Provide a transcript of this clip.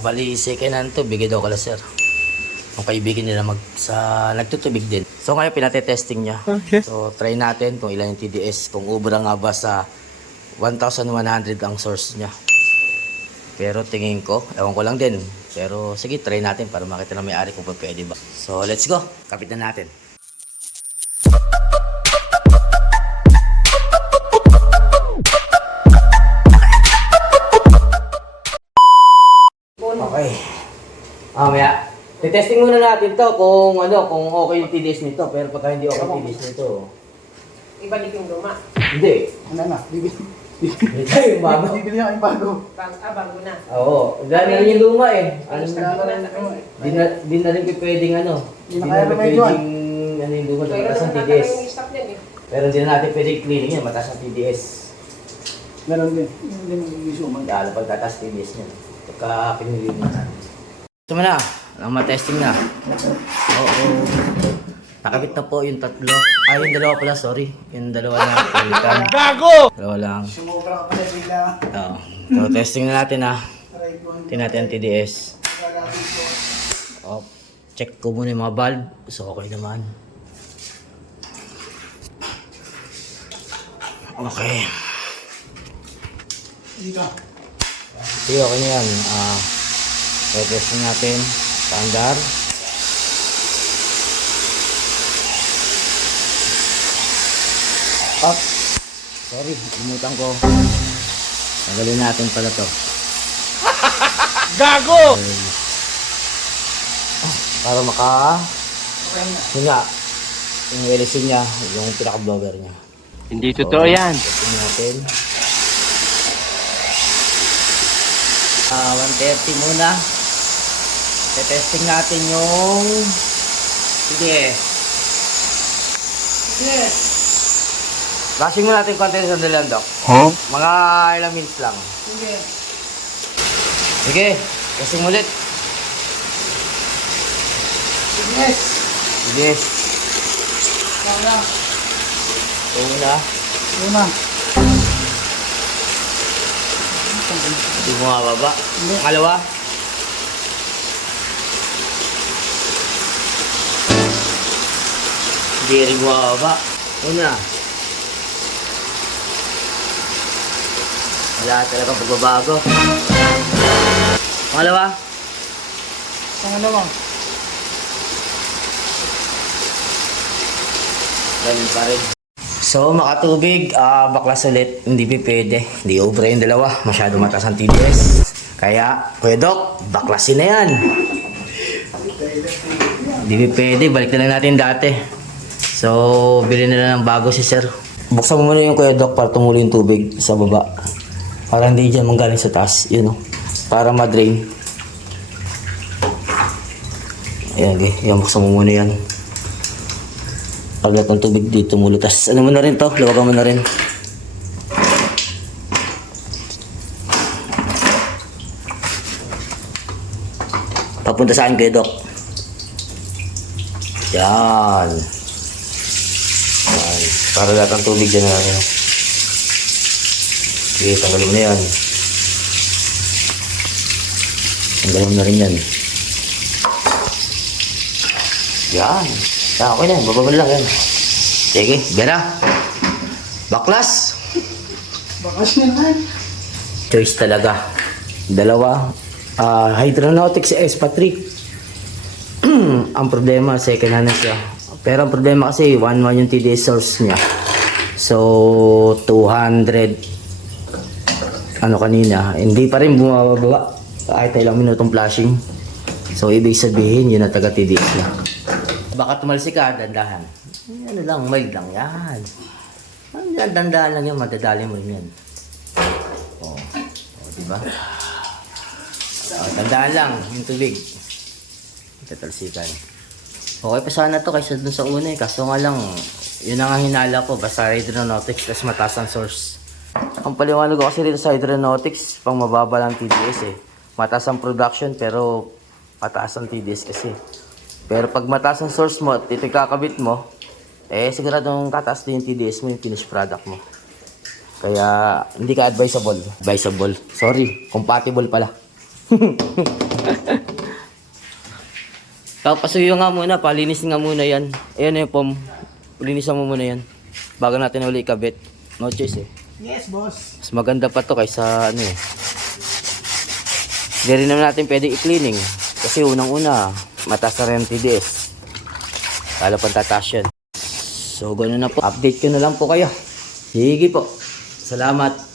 Bali, second hand to, bigay daw kala sir. Ang kaibigan nila nagtutubig din. So ngayon pinate-testing niya. Okay. So try natin kung ilan yung TDS, kung ubra nga ba sa 1,100 ang source niya. Pero tingin ko, ewan ko lang din. Pero sige, try natin para makita na may-ari kung pwede ba. So let's go, kapitan natin. Okay. Mamaya. Testing muna natin to kung kung okay yung TDS nito, pero pagka hindi okay yung TDS nito. Ibalik yung luma. Hindi. Ano na? Bibili Hindi yung bago. ako yung bago. Bago na. Oo. Dahil na rin yung luma eh. Bago na sa kayo. Di na rin pwedeng Di na kaya remedyo, yung luma, Pero mataas ang naman TDS. yung stop yan eh. Pero hindi na natin pwedeng cleaning yan, mataas ang TDS. Meron din. Yun din ang isuman. Lalo pag tataas TDS niya. Pagka pinilinis natin. Gusto mo na? Ang matesting na. Oo. Nakabit na po yung tatlo. Yung dalawa pala, sorry. Yung dalawa na palitan. Gago! Dalawa lang. Sumobra ka pala bigla. Oo. So, testing na natin Aray ko. Tingnan natin ang TDS. Gagawin ko. Oh, check ko muna yung mga valve. So, okay naman. Okay. Hindi ka. Sige, okay na yan. Testing natin. Standard. Up. Sorry, limutan ko. Tanggalin natin pala to. Gago! Para maka... Okay na. Yun nga. Yung LC niya, yung pinaka-blower niya. Hindi totoo yan. Testing natin. 130 muna. Testing natin yung TDS. Yes! Flashing mo natin konti sa sandali lang, Doc. Huh? Mga ilang minutes lang. Sige. Sige, testing ulit. Yes! TDS. Wala. Una. Una. Hindi mo mababa. Kalawa. Hindi rin mo mababa. Una. Wala talagang pagbabago. Pangalawa. Pangalawa. Ganun pa rin. So, makatubig, baklas ulit. Hindi pwede. Hindi obra yung dalawa. Masyado mataas ang TDS. Kaya, Kuya Doc, baklasin na yan. Hindi pwede. Balik na lang natin dati. So, bilhin na lang ng bago si Sir. Buksan mo muna yung Kuya Doc para tumulo yung tubig sa baba. Para hindi dyan manggaling sa taas. Yun o. Para ma-drain. Ayan, okay. Ayan, buksan mo muna yan. Paglat ng tubig dito tumulo. Tapos ano mo na rin to? Lawagan mo na rin. Papunta sa akin kayo, Doc. Yan. Yan. Para lahat ng tubig dyan na yan. Sige, tanggalin mo na yan. Tanggalin mo na rin yan. Yan. Okay na, bababa lang yan. Sige, bera. Baklas. Bakas naman. Choice talaga. Dalawa. Hydronautics S-Patri. Ang problema, second hand na siya. Pero ang problema kasi, 1.1 yung TDS source niya. So, 200. Kanina. Hindi pa rin bumababa. Kahit ilang minutong flashing. So, ibig sabihin, yun na taga TDS na. Baka tumalsik ka, dandahan. Ano lang, mild lang yan. Dandahan lang yan, madadali mo rin yan. O, diba? Tandaan lang, yung tubig. Tatalsikan. Okay pa sana to kaysa dun sa una eh. Kaso nga lang, yun ang hinala ko. Basta hydronautics, tas mataas ang source. Ang paliwanag ko kasi dito sa hydronautics, pang mababa lang TDS eh. Mataas ang production pero mataas ang TDS kasi. Pero pag mataas ang source mo at ito kakabit mo, siguradong tataas din yung TDS mo, yung finished product mo. Kaya hindi ka advisable. Sorry, compatible pala. Pasuyo nga muna, palinisin nga muna yan. Ayan na yung pom. Linisan mo muna yan. Bago natin uli ikabit. No choice eh. Yes, boss. Mas maganda pa to kaysa ano eh. Hindi rin naman natin pwede i-cleaning. Kasi unang-una, mataas na rin ang TDS. Lalo pang tataas yun. So, gano'n na po. Update ko na lang po kayo. Sige po. Salamat.